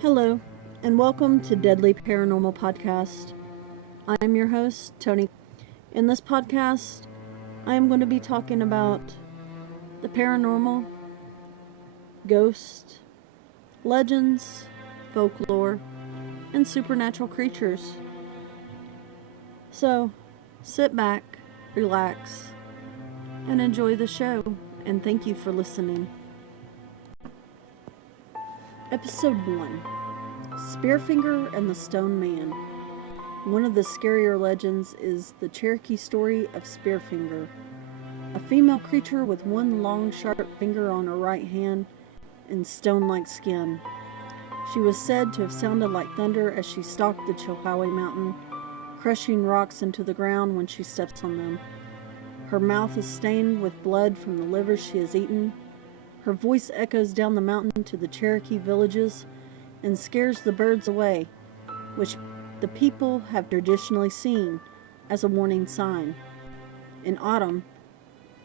Hello, and welcome to Deadly Paranormal Podcast. I'm your host, Tony. In this podcast, I am going to be talking about the paranormal, ghosts, legends, folklore, and supernatural creatures. So, sit back, relax, and enjoy the show, and thank you for listening. Episode 1: Spearfinger and the Stone Man. One of the scarier legends is the Cherokee story of Spearfinger, a female creature with one long sharp finger on her right hand and stone-like skin. She was said to have sounded like thunder as she stalked the Chilhowie Mountain, crushing rocks into the ground when she steps on them. Her mouth is stained with blood from the liver she has eaten. Her voice echoes down the mountain to the Cherokee villages and scares the birds away, which the people have traditionally seen as a warning sign. In autumn,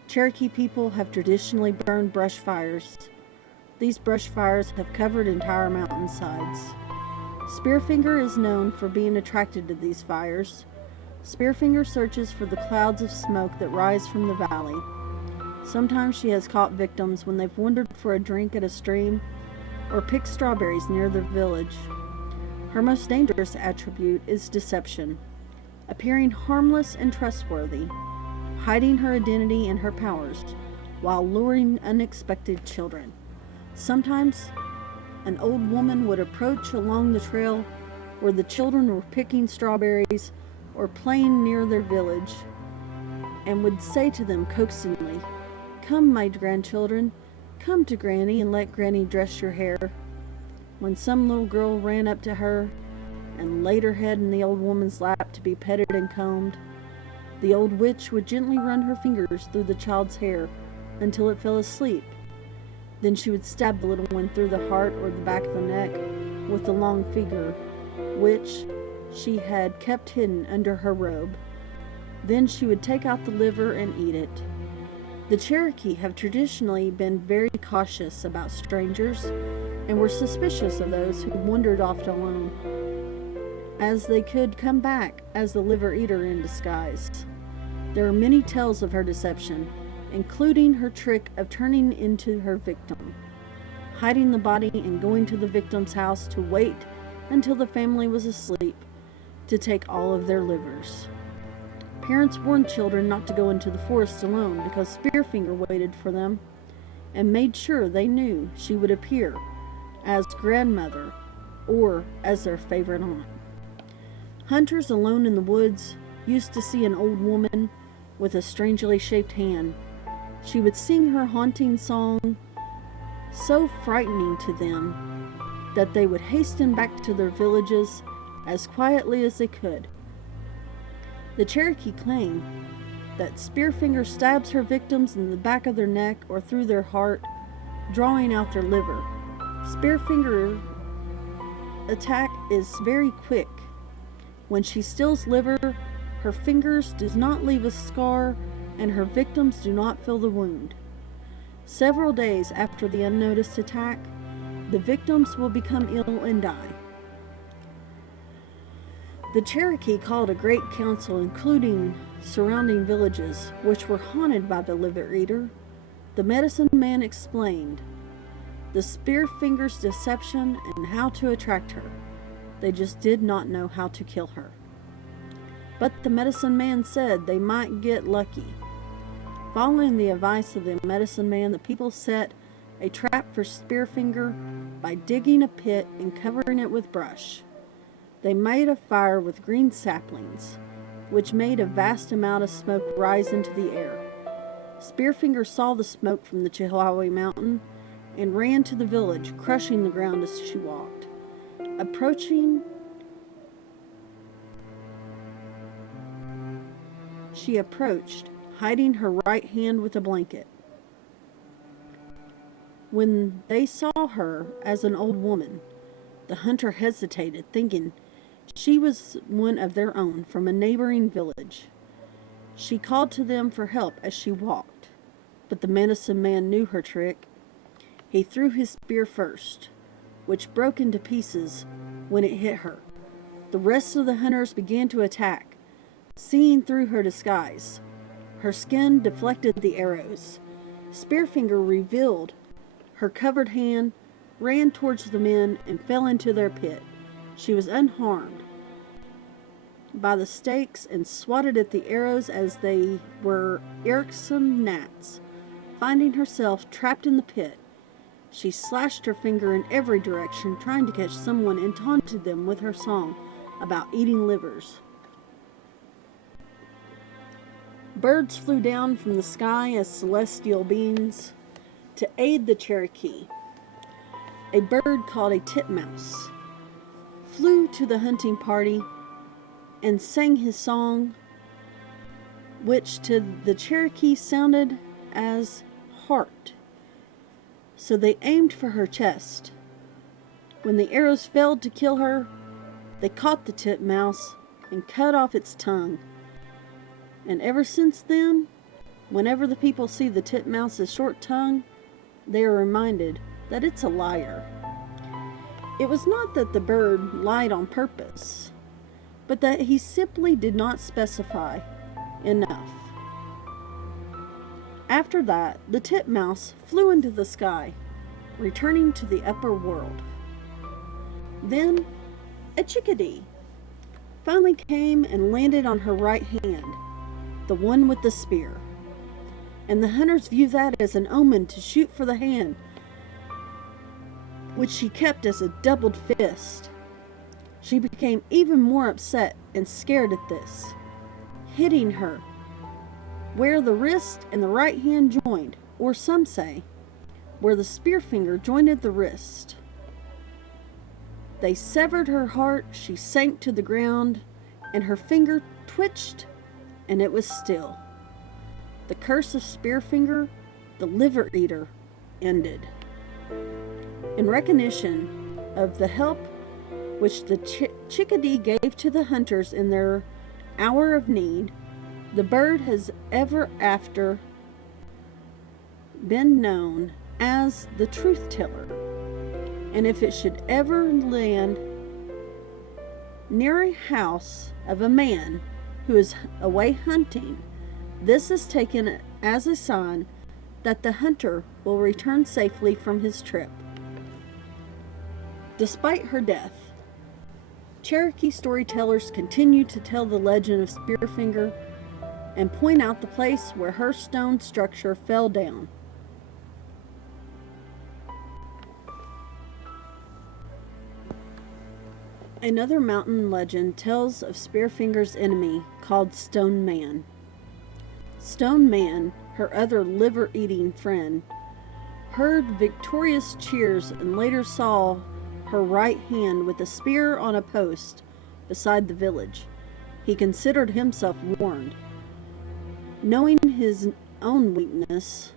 Cherokee people have traditionally burned brush fires. These brush fires have covered entire mountainsides. Spearfinger is known for being attracted to these fires. Spearfinger searches for the clouds of smoke that rise from the valley. Sometimes she has caught victims when they've wandered for a drink at a stream or picked strawberries near their village. Her most dangerous attribute is deception, appearing harmless and trustworthy, hiding her identity and her powers while luring unexpected children. Sometimes an old woman would approach along the trail where the children were picking strawberries or playing near their village and would say to them coaxingly, "Come, my grandchildren, come to Granny and let Granny dress your hair." When some little girl ran up to her and laid her head in the old woman's lap to be petted and combed, the old witch would gently run her fingers through the child's hair until it fell asleep. Then she would stab the little one through the heart or the back of the neck with the long finger, which she had kept hidden under her robe. Then she would take out the liver and eat it. The Cherokee have traditionally been very cautious about strangers and were suspicious of those who wandered off alone, as they could come back as the liver eater in disguise. There are many tales of her deception, including her trick of turning into her victim, hiding the body and going to the victim's house to wait until the family was asleep to take all of their livers. Parents warned children not to go into the forest alone because Spearfinger waited for them and made sure they knew she would appear as grandmother or as their favorite aunt. Hunters alone in the woods used to see an old woman with a strangely shaped hand. She would sing her haunting song, so frightening to them that they would hasten back to their villages as quietly as they could. The Cherokee claim that Spearfinger stabs her victims in the back of their neck or through their heart, drawing out their liver. Spearfinger attack is very quick. When she steals liver, her fingers do not leave a scar and her victims do not feel the wound. Several days after the unnoticed attack, the victims will become ill and die. The Cherokee called a great council, including surrounding villages, which were haunted by the liver eater. The medicine man explained the Spearfinger's deception and how to attract her. They just did not know how to kill her. But the medicine man said they might get lucky. Following the advice of the medicine man, the people set a trap for Spearfinger by digging a pit and covering it with brush. They made a fire with green saplings, which made a vast amount of smoke rise into the air. Spearfinger saw the smoke from the Chilhowie Mountain and ran to the village, crushing the ground as she walked. She approached, hiding her right hand with a blanket. When they saw her as an old woman, the hunter hesitated, thinking she was one of their own from a neighboring village. She called to them for help as she walked, but the medicine man knew her trick. He threw his spear first. which broke into pieces when it hit her. The rest of the hunters began to attack, seeing through her disguise. Her skin deflected the arrows. Spearfinger revealed her covered hand, ran towards the men, and fell into their pit. She was unharmed by the stakes and swatted at the arrows as they were irksome gnats. Finding herself trapped in the pit, she slashed her finger in every direction, trying to catch someone, and taunted them with her song about eating livers. Birds flew down from the sky as celestial beings to aid the Cherokee. A bird called a titmouse flew to the hunting party and sang his song, which to the Cherokee sounded as heart. So they aimed for her chest. When the arrows failed to kill her, they caught the titmouse and cut off its tongue. And ever since then, whenever the people see the titmouse's short tongue, they are reminded that it's a liar. It was not that the bird lied on purpose, but that he simply did not specify enough. After that, the titmouse flew into the sky, returning to the upper world. Then, a chickadee finally came and landed on her right hand, the one with the spear. And the hunters viewed that as an omen to shoot for the hand, which she kept as a doubled fist. She became even more upset and scared at this, hitting her where the wrist and the right hand joined, or some say, where the spear finger joined the wrist. They severed her heart, she sank to the ground, and her finger twitched, and it was still. The curse of Spearfinger, the liver eater, ended. In recognition of the help which the chickadee gave to the hunters in their hour of need, the bird has ever after been known as the truth teller. And if it should ever land near a house of a man who is away hunting, this is taken as a sign that the hunter will return safely from his trip. Despite her death, Cherokee storytellers continue to tell the legend of Spearfinger and point out the place where her stone structure fell down. Another mountain legend tells of Spearfinger's enemy called Stone Man. Stone Man, her other liver-eating friend, heard victorious cheers and later saw her right hand with a spear on a post beside the village. He considered himself warned. Knowing his own weakness,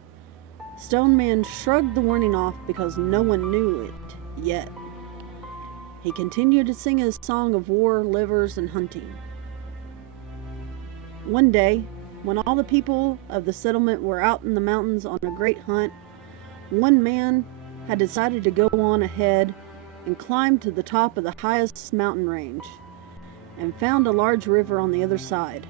Stone Man shrugged the warning off because no one knew it yet. He continued to sing his song of war, livers, and hunting. One day, when all the people of the settlement were out in the mountains on a great hunt, one man had decided to go on ahead and climb to the top of the highest mountain range, and found a large river on the other side.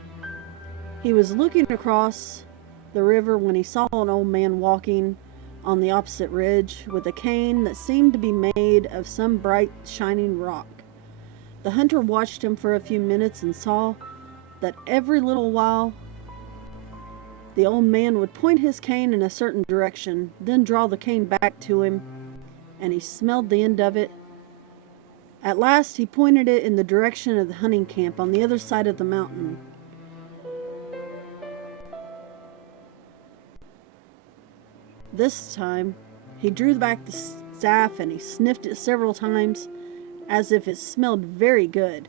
He was looking across the river when he saw an old man walking on the opposite ridge with a cane that seemed to be made of some bright, shining rock. The hunter watched him for a few minutes and saw that every little while the old man would point his cane in a certain direction, then draw the cane back to him, and he smelled the end of it. At last he pointed it in the direction of the hunting camp on the other side of the mountain. This time, he drew back the staff and he sniffed it several times as if it smelled very good.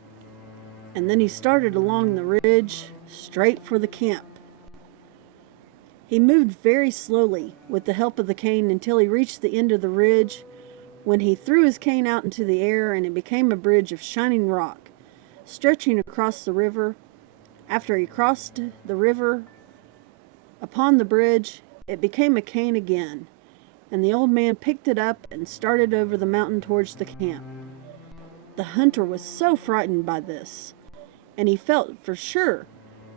And then he started along the ridge, straight for the camp. He moved very slowly with the help of the cane until he reached the end of the ridge, when he threw his cane out into the air and it became a bridge of shining rock, stretching across the river. After he crossed the river upon the bridge, it became a cane again, and the old man picked it up and started over the mountain towards the camp. The hunter was so frightened by this, and he felt for sure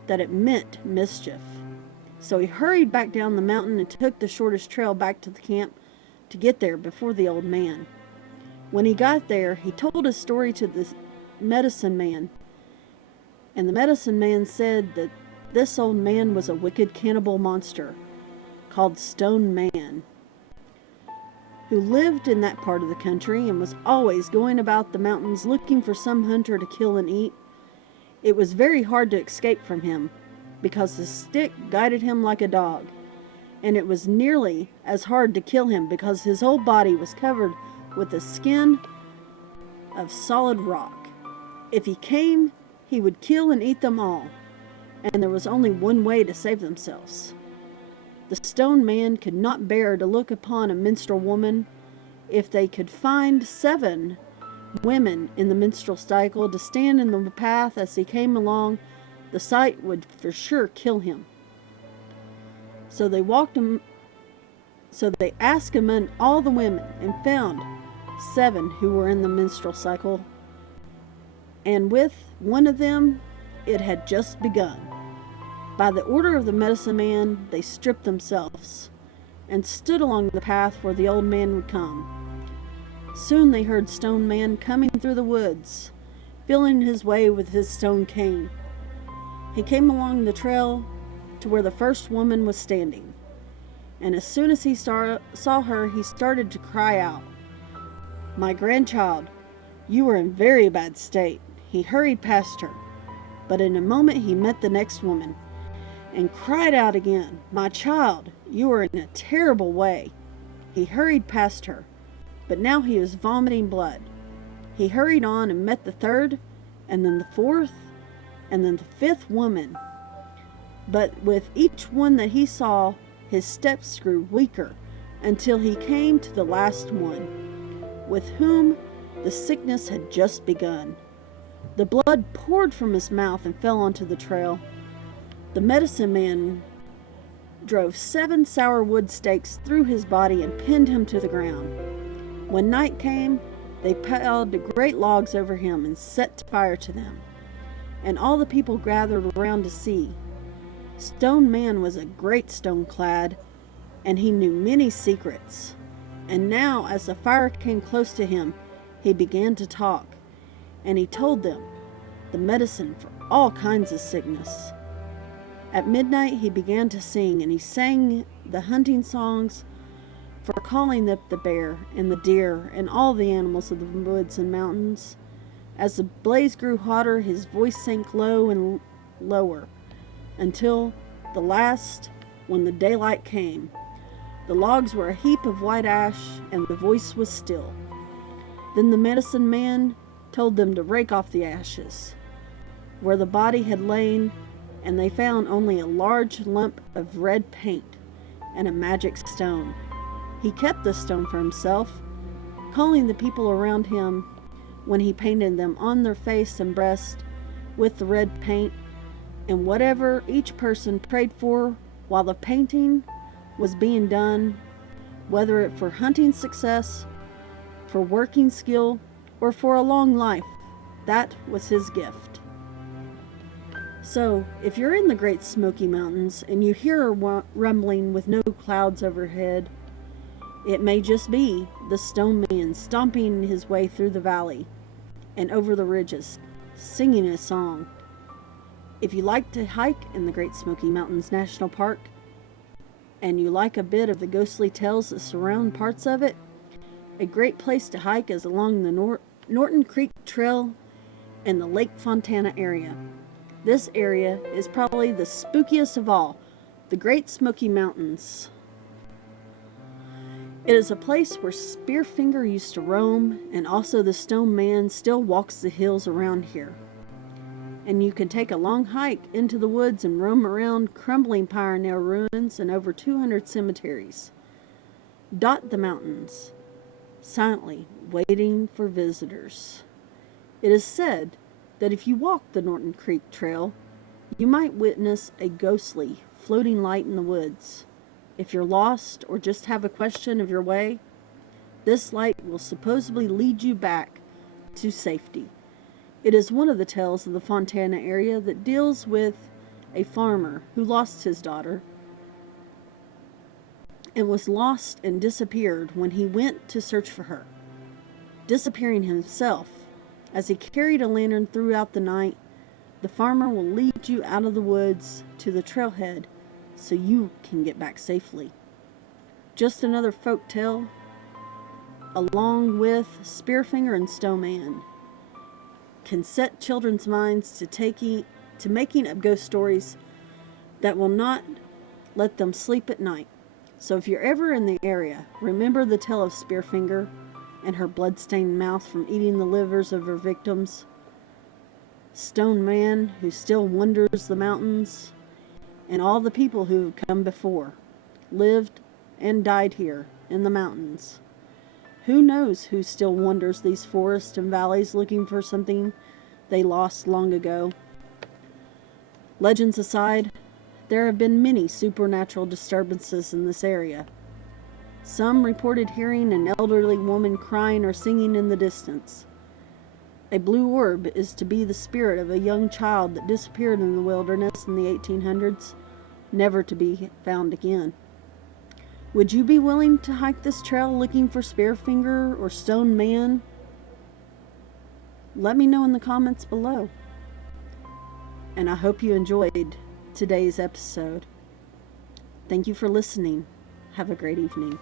that it meant mischief. So he hurried back down the mountain and took the shortest trail back to the camp to get there before the old man. When he got there, he told his story to the medicine man, and the medicine man said that this old man was a wicked cannibal monster called Stone Man, who lived in that part of the country and was always going about the mountains looking for some hunter to kill and eat. It was very hard to escape from him, because the stick guided him like a dog, and it was nearly as hard to kill him because his whole body was covered with the skin of solid rock. If he came, he would kill and eat them all, and there was only one way to save themselves. The Stone Man could not bear to look upon a minstrel woman. If they could find 7 women in the minstrel cycle to stand in the path as he came along, the sight would for sure kill him. So they asked among all the women and found 7 who were in the minstrel cycle, and with one of them it had just begun. By the order of the medicine man, they stripped themselves and stood along the path where the old man would come. Soon they heard Stone Man coming through the woods, feeling his way with his stone cane. He came along the trail to where the first woman was standing, and as soon as he saw her, he started to cry out, "My grandchild, you are in very bad state." He hurried past her, but in a moment he met the next woman and cried out again, "My child, you are in a terrible way." He hurried past her, but now he was vomiting blood. He hurried on and met the third, and then the fourth, and then the 5th woman. But with each one that he saw, his steps grew weaker until he came to the last one, with whom the sickness had just begun. The blood poured from his mouth and fell onto the trail. The medicine man drove 7 sour wood stakes through his body and pinned him to the ground. When night came, they piled the great logs over him and set fire to them, and all the people gathered around to see. Stone Man was a great stone-clad, and he knew many secrets. And now, as the fire came close to him, he began to talk, and he told them the medicine for all kinds of sickness. At midnight he began to sing, and he sang the hunting songs for calling up the bear and the deer and all the animals of the woods and mountains. As the blaze grew hotter, his voice sank low and lower, until the last, when the daylight came, the logs were a heap of white ash, and the voice was still. Then the medicine man told them to rake off the ashes where the body had lain, and they found only a large lump of red paint and a magic stone. He kept the stone for himself, calling the people around him when he painted them on their face and breast with the red paint, and whatever each person prayed for while the painting was being done, whether it for hunting success, for working skill, or for a long life, that was his gift. So, if you're in the Great Smoky Mountains and you hear a rumbling with no clouds overhead, it may just be the Stone Man stomping his way through the valley and over the ridges, singing a song. If you like to hike in the Great Smoky Mountains National Park, and you like a bit of the ghostly tales that surround parts of it, a great place to hike is along the Norton Creek Trail in the Lake Fontana area. This area is probably the spookiest of all, the Great Smoky Mountains. It is a place where Spearfinger used to roam, and also the Stone Man still walks the hills around here. And you can take a long hike into the woods and roam around crumbling pioneer ruins and over 200 cemeteries. Dot the mountains, silently waiting for visitors. It is said that if you walk the Norton Creek Trail, you might witness a ghostly, floating light in the woods. If you're lost or just have a question of your way, this light will supposedly lead you back to safety. It is one of the tales of the Fontana area that deals with a farmer who lost his daughter and was lost and disappeared when he went to search for her, disappearing himself. As he carried a lantern throughout the night, the farmer will lead you out of the woods to the trailhead so you can get back safely. Just another folk tale, along with Spearfinger and Stone Man, can set children's minds to making up ghost stories that will not let them sleep at night. So if you're ever in the area, remember the tale of Spearfinger and her blood-stained mouth from eating the livers of her victims, Stone Man who still wanders the mountains, and all the people who have come before, lived and died here in the mountains. Who knows who still wanders these forests and valleys looking for something they lost long ago. Legends aside, there have been many supernatural disturbances in this area. Some reported hearing an elderly woman crying or singing in the distance. A blue orb is to be the spirit of a young child that disappeared in the wilderness in the 1800s, never to be found again. Would you be willing to hike this trail looking for Spearfinger or Stone Man? Let me know in the comments below. And I hope you enjoyed today's episode. Thank you for listening. Have a great evening.